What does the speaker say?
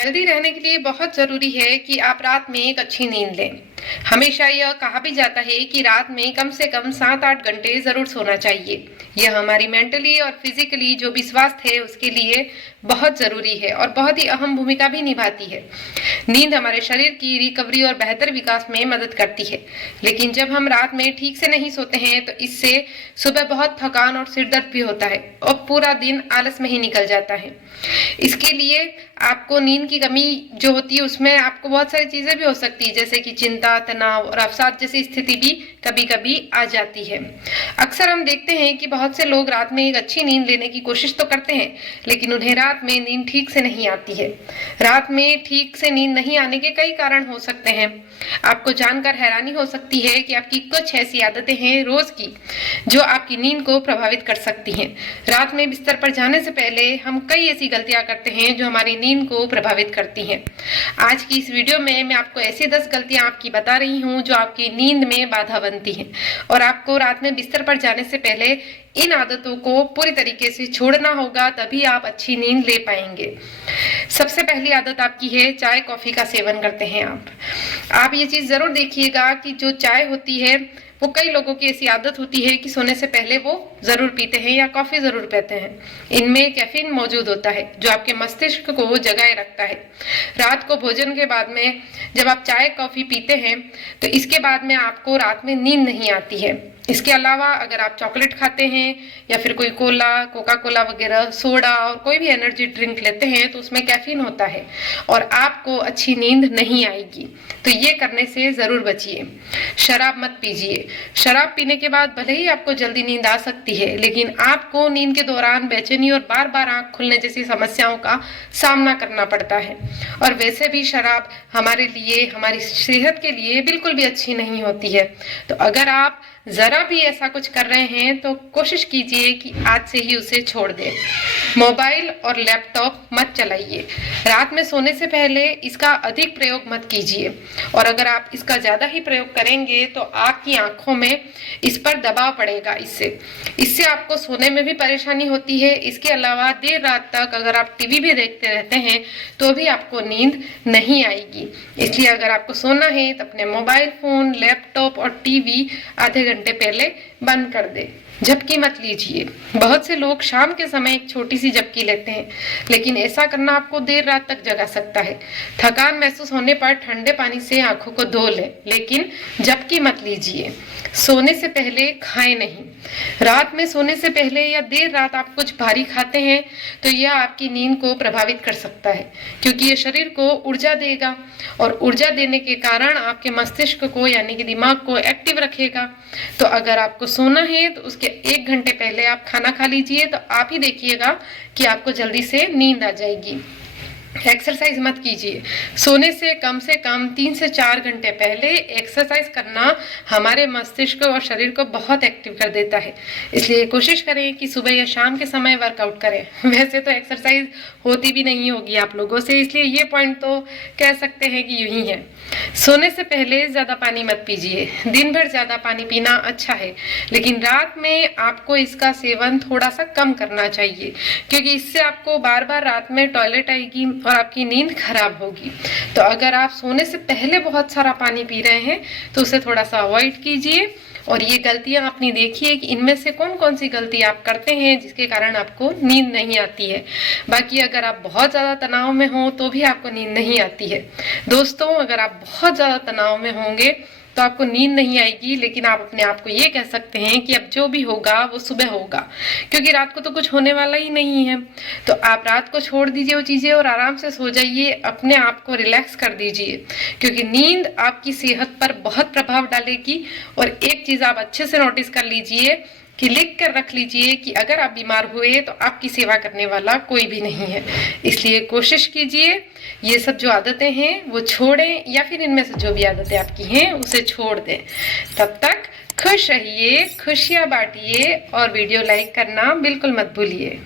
Healthy रहने के लिए बहुत ज़रूरी है कि आप रात में एक अच्छी नींद लें। हमेशा यह कहा भी जाता है कि रात में कम से कम 7-8 घंटे ज़रूर सोना चाहिए। यह हमारी मेंटली और फिजिकली जो भी स्वास्थ्य है उसके लिए बहुत ज़रूरी है और बहुत ही अहम भूमिका भी निभाती है। नींद हमारे शरीर की रिकवरी और बेहतर विकास में मदद करती है, लेकिन जब हम रात में ठीक से नहीं सोते हैं तो इससे सुबह बहुत थकान और सिर दर्द भी होता है और पूरा दिन आलस में ही निकल जाता है। इसके लिए आपको नींद की कमी जो होती है उसमें आपको बहुत सारी चीजें भी हो सकती है, जैसे कि चिंता, तनाव और अवसाद जैसी स्थिति भी कभी कभी आ जाती है। अक्सर हम देखते हैं कि बहुत से लोग रात में एक अच्छी नींद लेने की कोशिश तो करते हैं, लेकिन उन्हें रात में नींद ठीक से नहीं आती है। रात में ठीक से नींद नहीं आने के कई कारण हो सकते हैं। आपको जानकर हैरानी हो सकती है कि आपकी कुछ ऐसी आदतें हैं रोज की जो आपकी नींद को प्रभावित कर सकती हैं। रात में बिस्तर पर जाने से पहले हम कई ऐसी गलतियां करते हैं जो हमारी नींद को प्रभावित करती हैं। आज की इस वीडियो में मैं आपको ऐसी 10 गलतियां आपकी बता रही हूं जो आपकी नींद में बाधा बनती हैं और आपको रात में बिस्तर पर जाने से पहले इन आदतों को पूरी तरीके से छोड़ना होगा, तभी आप अच्छी नींद ले पाएंगे। सबसे पहली आदत आपकी है चाय कॉफी का सेवन करते हैं आप ये चीज जरूर देखिएगा कि जो चाय होती है वो कई लोगों की ऐसी आदत होती है कि सोने से पहले वो जरूर पीते हैं या कॉफी जरूर पीते हैं। इनमें कैफीन मौजूद होता है जो आपके मस्तिष्क को जगाए रखता है। रात को भोजन के बाद में जब आप चाय कॉफी पीते हैं तो इसके बाद में आपको रात में नींद नहीं आती है। इसके अलावा अगर आप चॉकलेट खाते हैं या फिर कोई कोका कोला वगैरह सोडा और कोई भी एनर्जी ड्रिंक लेते हैं तो उसमें कैफीन होता है और आपको अच्छी नींद नहीं आएगी, तो ये करने से जरूर बचिए। शराब मत पीजिए। शराब पीने के बाद भले ही आपको जल्दी नींद आ सकती है, लेकिन आपको नींद के दौरान बेचैनी और बार बार आंख खुलने जैसी समस्याओं का सामना करना पड़ता है। और वैसे भी शराब हमारे लिए, हमारी सेहत के लिए बिल्कुल भी अच्छी नहीं होती है। तो अगर आप जरा भी ऐसा कुछ कर रहे हैं तो कोशिश कीजिए कि आज से ही उसे छोड़ दें। मोबाइल और लैपटॉप मत चलाइए। रात में सोने से पहले इसका अधिक प्रयोग मत कीजिए और अगर आप इसका ज्यादा ही प्रयोग करेंगे तो आपकी आंखों में इस पर दबाव पड़ेगा। इससे आपको सोने में भी परेशानी होती है। इसके अलावा देर रात तक अगर आप टीवी भी देखते रहते हैं तो भी आपको नींद नहीं आएगी। इसलिए अगर आपको सोना है तो अपने मोबाइल फोन, लैपटॉप और टीवी आधे घंटे पहले बंद कर दे। झपकी मत लीजिए। बहुत से लोग शाम के समय एक छोटी सी झपकी लेते हैं, लेकिन ऐसा करना आपको देर रात तक जगा सकता है। थकान महसूस होने पर ठंडे पानी से आंखों को धो लें, लेकिन झपकी मत लीजिए। सोने से पहले खाएं नहीं। रात में सोने से पहले या देर रात आप कुछ भारी खाते हैं तो यह आपकी नींद को प्रभावित कर सकता है, क्योंकि यह शरीर को ऊर्जा देगा और ऊर्जा देने के कारण आपके मस्तिष्क को यानी कि दिमाग को एक्टिव रखेगा। तो अगर आपको सोना है तो उसके 1 घंटे पहले आप खाना खा लीजिए, तो आप ही देखिएगा कि आपको जल्दी से नींद आ जाएगी। एक्सरसाइज मत कीजिए। सोने से कम 3 से 4 घंटे पहले एक्सरसाइज करना हमारे मस्तिष्क और शरीर को बहुत एक्टिव कर देता है। इसलिए कोशिश करें कि सुबह या शाम के समय वर्कआउट करें। वैसे तो एक्सरसाइज होती भी नहीं होगी आप लोगों से, इसलिए ये पॉइंट तो कह सकते हैं कि यूं ही है। सोने से पहले ज्यादा पानी मत पीजिए। दिन भर ज्यादा पानी पीना अच्छा है, लेकिन रात में आपको इसका सेवन थोड़ा सा कम करना चाहिए, क्योंकि इससे आपको बार बार रात में टॉयलेट आएगी और आपकी नींद खराब होगी। तो अगर आप सोने से पहले बहुत सारा पानी पी रहे हैं तो उसे थोड़ा सा अवॉइड कीजिए। और ये गलतियां आपने देखिए कि इनमें से कौन कौन सी गलती आप करते हैं जिसके कारण आपको नींद नहीं आती है। बाकी अगर आप बहुत ज्यादा तनाव में हो तो भी आपको नींद नहीं आती है। दोस्तों, अगर आप बहुत ज्यादा तनाव में होंगे तो आपको नींद नहीं आएगी, लेकिन आप अपने आप को ये कह सकते हैं कि अब जो भी होगा वो सुबह होगा, क्योंकि रात को तो कुछ होने वाला ही नहीं है। तो आप रात को छोड़ दीजिए वो चीजें और आराम से सो जाइए। अपने आप को रिलैक्स कर दीजिए, क्योंकि नींद आपकी सेहत पर बहुत प्रभाव डालेगी। और एक चीज आप अच्छे से नोटिस कर लीजिए कि लिख कर रख लीजिए कि अगर आप बीमार हुए तो आपकी सेवा करने वाला कोई भी नहीं है। इसलिए कोशिश कीजिए ये सब जो आदतें हैं वो छोड़ें, या फिर इनमें से जो भी आदतें आपकी हैं उसे छोड़ दें। तब तक खुश रहिए, खुशियां बांटिए और वीडियो लाइक करना बिल्कुल मत भूलिए।